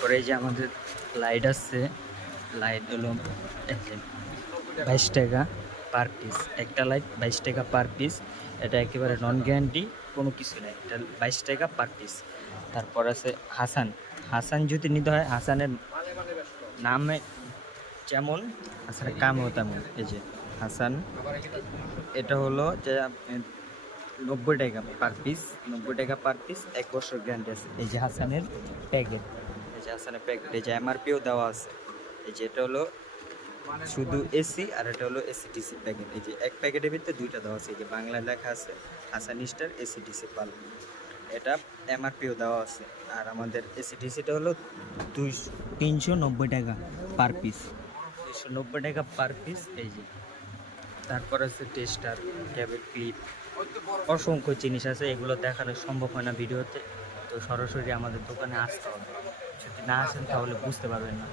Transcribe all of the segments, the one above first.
তারপরে এই যে আমাদের লাইট আছে, লাইট হলো 22 টাকা পার পিস, একটা লাইট 22 টাকা পার পিস। এটা একেবারে নন গ্যারান্টি, কোনো কিছু নেই, এটা 22 টাকা পার পিস। তারপর আছে হাসান। হাসান যদি নিতে হয়, হাসানের নামে যেমন হাসানের কামও তেমন। এই যে হাসান, এটা হলো যে 90 টাকা পার পিস, 90 টাকা পার পিস, 1 বছর গ্যারান্টি আছে। এই যে হাসানের প্যাকেট, এই যে হাসানের প্যাকেট, এই যে এমআরপিও দেওয়া আছে। এই যে এটা হলো শুধু এসি, আর এটা হলো এসিডিসি প্যাকেট। এই যে এক প্যাকেটের ভিতরে দুইটা দেওয়া আছে, এই যে বাংলায় লেখা আছে হাসান স্টার এসিডিসি পাল, এটা এমআরপিও দেওয়া আছে। আর আমাদের এসিডিসিটা হলো 390 টাকা পার পিস, 390 টাকা পার পিস। এই যে তারপর আছে টেস্টার, কেবল ক্লিপ, অসংখ্য জিনিস আছে, এগুলো দেখানো সম্ভব হয় না ভিডিওতে। তো সরাসরি আমাদের দোকানে আসতে হবে, যদি না আসেন তাহলে বুঝতে পারবেন না।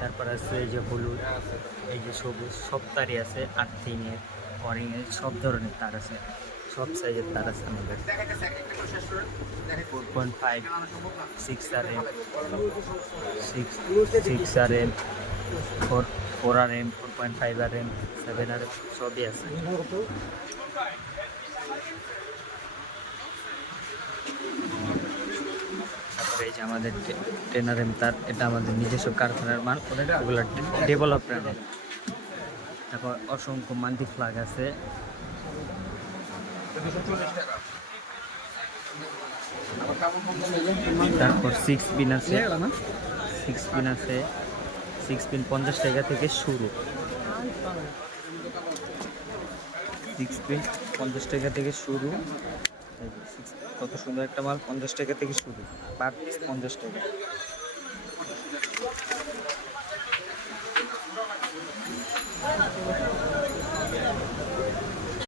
তারপর আছে এই যে হলুদ, এই যে সবুজ, সব তারই আছে, আর্থিংয়ের, ওয়ারিংয়ের, সব ধরনের তার আছে, সব সাইজের তার আছে আমাদের। 4.5, 6RM, 6RM, 4RM, 4.5RM, 7RM, সবই আছে। তারপরে এই যে আমাদের 10RM তার, এটা আমাদের নিজস্ব কারখানার মাল, ওগুলো ডেভেলপমেন্ট। তারপর অসংখ্য মান্তি ফ্লাগ আছে। তারপর 6 পিন আছে, 6 পিন আছে, 6 পিন 50 টাকা থেকে শুরু, 6 পিন 50 টাকা থেকে শুরু। কত সুন্দর একটা মাল, 50 টাকা থেকে শুরু, পার পিস 50 টাকা।